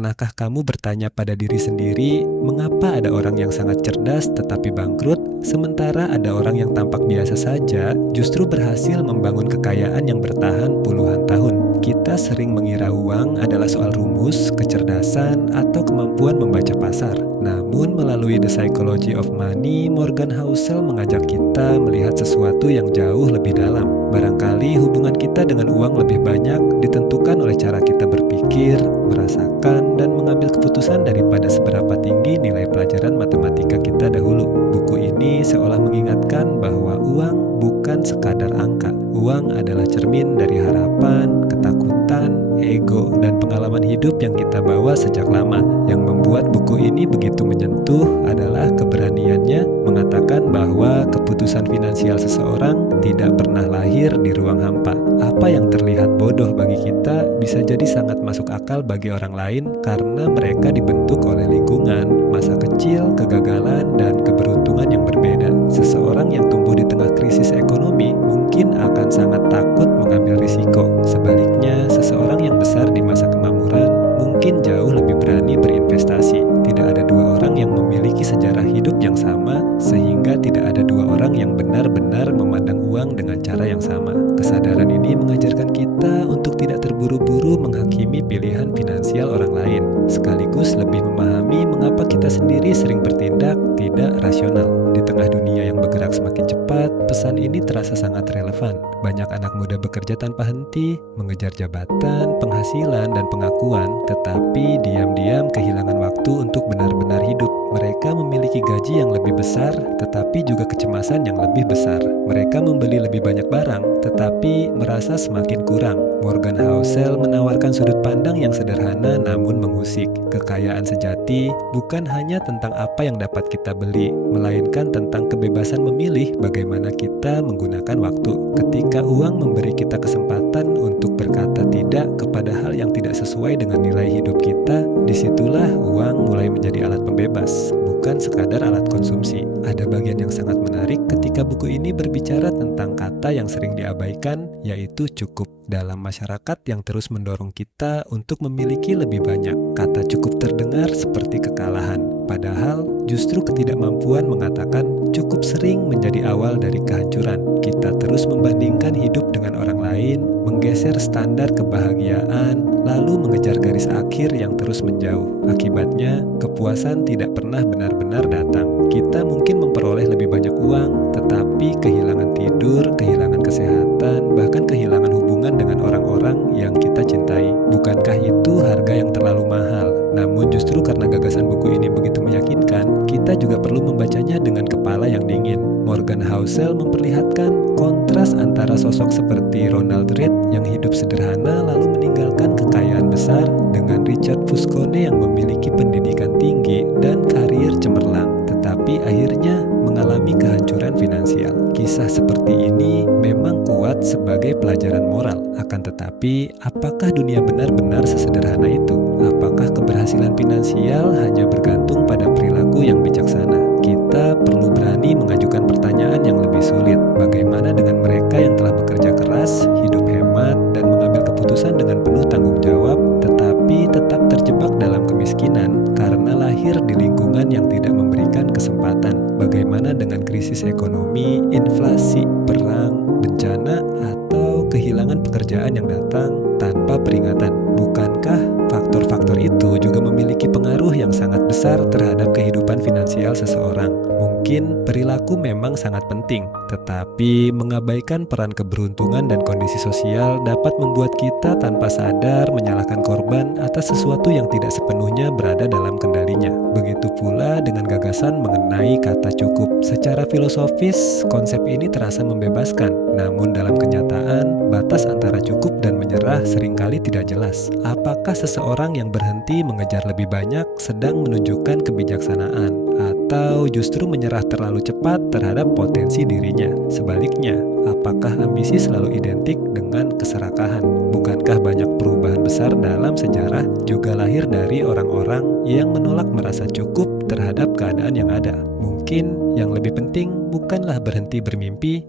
Pernahkah kamu bertanya pada diri sendiri, mengapa ada orang yang sangat cerdas tetapi bangkrut, sementara ada orang yang tampak biasa saja justru berhasil membangun kekayaan yang bertahan puluhan tahun? Kita sering mengira uang adalah soal rumus, kecerdasan, atau kemampuan membaca pasar. Namun melalui The Psychology of Money, Morgan Housel mengajak kita melihat sesuatu yang jauh lebih dalam. Barangkali hubungan kita dengan uang lebih banyak ditentukan oleh cara kita berpikir, merasakan, dan mengambil keputusan daripada seberapa tinggi nilai pelajaran matematika kita dahulu. Buku ini seolah mengingatkan bahwa uang bukan sekadar angka. Uang adalah cermin dari harapan, ketakutan, ego, dan pengalaman hidup yang kita bawa sejak lama. Yang membuat buku ini begitu menyentuh adalah keberaniannya mengatakan bahwa keputusan finansial seseorang tidak pernah lahir di ruang hampa. Apa yang terlihat bodoh bagi kita bisa jadi sangat masuk akal bagi orang lain karena mereka dibentuk oleh lingkungan, masa kecil, kegagalan, dan keberuntungan yang berbeda. Seseorang yang tumbuh di tengah krisis ekonomi mungkin akan sangat takut mengambil risiko. Sebaliknya, seseorang yang besar di masa kemakmuran mungkin jauh lebih berani berinvestasi. Tidak ada dua orang yang memiliki sejarah hidup yang sama, sehingga tidak ada dua orang yang benar-benar memandang uang dengan cara yang sama. Kesadaran ini mengajarkan kita untuk tidak terburu-buru menghakimi pilihan finansial orang lain, sekaligus lebih memahami mengapa kita sendiri sering bertindak tidak rasional. Di tengah dunia yang bergerak semakin cepat, pesan ini terasa sangat relevan. Banyak anak muda bekerja tanpa henti, mengejar jabatan, penghasilan, dan pengakuan, tetapi diam-diam kehilangan waktu untuk benar-benar hidup. Mereka memiliki gaji yang lebih besar, tetapi juga kecemasan yang lebih besar. Mereka membeli lebih banyak barang, tetapi merasa semakin kurang. Morgan Housel menawarkan sudut pandang yang sederhana namun mengusik. Kekayaan sejati bukan hanya tentang apa yang dapat kita beli, melainkan tentang kebebasan memilih bagaimana kita menggunakan waktu. Ketika uang memberi kita kesempatan untuk berkata tidak kepada hal yang tidak sesuai dengan nilai hidup kita, disitulah uang mulai menjadi alat pembebas, bukan sekadar alat konsumsi. Ada bagian yang sangat menarik ketika buku ini berbicara tentang kata yang sering diabaikan, yaitu cukup. Dalam masyarakat yang terus mendorong kita untuk memiliki lebih banyak, kata cukup terdengar seperti kekalahan. Padahal justru ketidakmampuan mengatakan cukup sering menjadi awal dari kehancuran. Kita terus membandingkan hidup dengan orang lain, menggeser standar kebahagiaan, lalu mengejar garis akhir yang terus menjauh. Akibatnya, kepuasan tidak pernah benar-benar datang. Kita mungkin memperoleh lebih banyak uang, tetapi kehilangan tidur, kehilangan kesehatan, bahkan kehilangan hubungan dengan orang-orang yang kita cintai. Bukankah itu harga yang terlalu mahal? Namun justru karena gagasan buku ini begitu meyakinkan, kita juga perlu membacanya dengan kepala yang dingin. Morgan Housel memperlihatkan kontras antara sosok seperti Ronald Read yang hidup sederhana lalu meninggalkan kekayaan besar dengan Richard Fuscone yang memiliki pendidikan tinggi dan karir cemerlang, tetapi akhirnya mengalami kehancuran finansial. Kisah seperti ini memang kuat sebagai pelajaran moral. Akan tetapi, apakah dunia benar-benar sesederhana itu? Apakah keberhasilan finansial hanya bergantung pada perilaku yang bijaksana? Kita perlu berani mengajukan pertanyaan yang lebih sulit. Bagaimana dengan mereka yang telah bekerja keras, hidup hemat, dan mengambil keputusan dengan penuh tanggung jawab, tetapi tetap terjebak dalam kemiskinan karena lahir di lingkungan yang tidak memberikan kesempatan? Bagaimana dengan krisis ekonomi, inflasi, perang, bencana, atau kehilangan pekerjaan yang datang tanpa peringatan? Bukankah faktor-faktor itu juga memiliki pengaruh yang sangat besar terhadap kehidupan finansial seseorang? Mungkin perilaku memang sangat penting, tetapi mengabaikan peran keberuntungan dan kondisi sosial dapat membuat kita tanpa sadar menyalahkan korban atas sesuatu yang tidak sepenuhnya berada dalam kendalinya. Begitu pula dengan gagasan mengenai kata cukup. Secara filosofis, konsep ini terasa membebaskan, namun dalam kenyataan, batas antara cukup dan menyerah seringkali tidak jelas. Apakah seseorang yang berhenti mengejar lebih banyak sedang menunjukkan kebijaksanaan, atau justru menyerah terlalu cepat terhadap potensi dirinya? Sebaliknya, apakah ambisi selalu identik dengan keserakahan? Bukankah banyak perubahan besar dalam sejarah juga lahir dari orang-orang yang menolak merasa cukup terhadap keadaan yang ada? Mungkin yang lebih penting bukanlah berhenti bermimpi,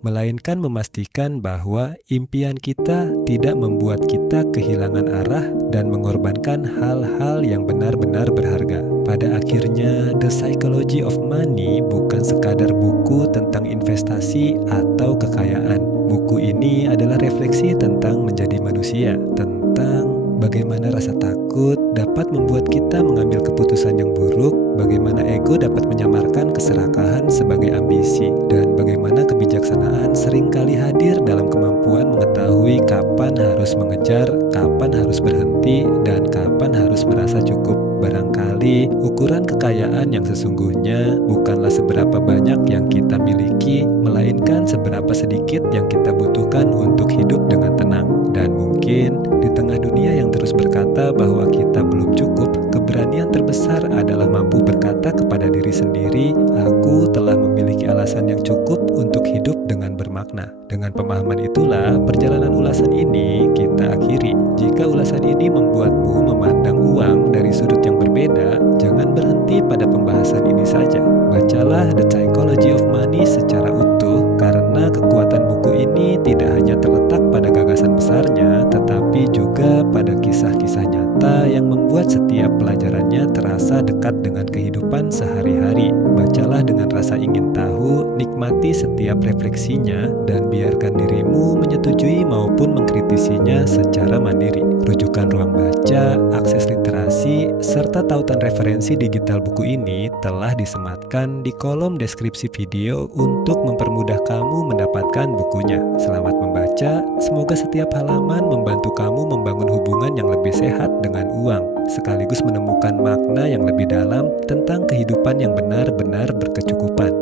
melainkan memastikan bahwa impian kita tidak membuat kita kehilangan arah dan mengorbankan hal-hal yang benar-benar berharga. Pada akhirnya, The Psychology of Money bukan sekadar buku tentang investasi atau kekayaan. Buku ini adalah refleksi tentang menjadi manusia, tentang bagaimana rasa takut dapat membuat kita mengambil keputusan yang buruk, bagaimana ego dapat menyamarkan keserakahan sebagai ambisi, dan bagaimana kebijaksanaan seringkali hadir dalam kemampuan mengetahui kapan harus mengejar, kapan harus berhenti, dan kapan harus merasa cukup. Barangkali ukuran kekayaan yang sesungguhnya bukanlah seberapa banyak yang kita miliki, melainkan seberapa sedikit yang kita butuhkan untuk hidup dengan tenang. Dan mungkin di tengah dunia yang terus berkata bahwa kita belum cukup, keberanian terbesar adalah mampu berkata kepada diri sendiri, aku telah memiliki alasan yang cukup untuk hidup dengan bermakna. Dengan pemahaman itulah perjalanan ulasan ini kita akhiri. Jika ulasan ini membuatmu memandang uang dari sudut yang berbeda, jangan berhenti pada pembahasan ini saja. Bacalah The Psychology of Money secara utuh, karena kekuatan buku ini tidak hanya terletak pada gagasan besarnya, tetapi juga pada kisah-kisah nyata yang membuat setiap pelajarannya terasa dekat dengan kehidupan sehari-hari. Bacalah dengan rasa ingin tahu, nikmati setiap refleksinya, dan biarkan dirimu menyetujui maupun mengkritisinya secara mandiri. Rujukan ruang baca, akses literasi, serta tautan referensi digital buku ini telah disematkan di kolom deskripsi video untuk mempermudah kamu mendapatkan bukunya. Selamat membaca, semoga setiap halaman membantu kamu membangun hubungan yang lebih sehat dengan uang, sekaligus menemukan makna yang lebih dalam tentang kehidupan yang benar-benar berkecukupan.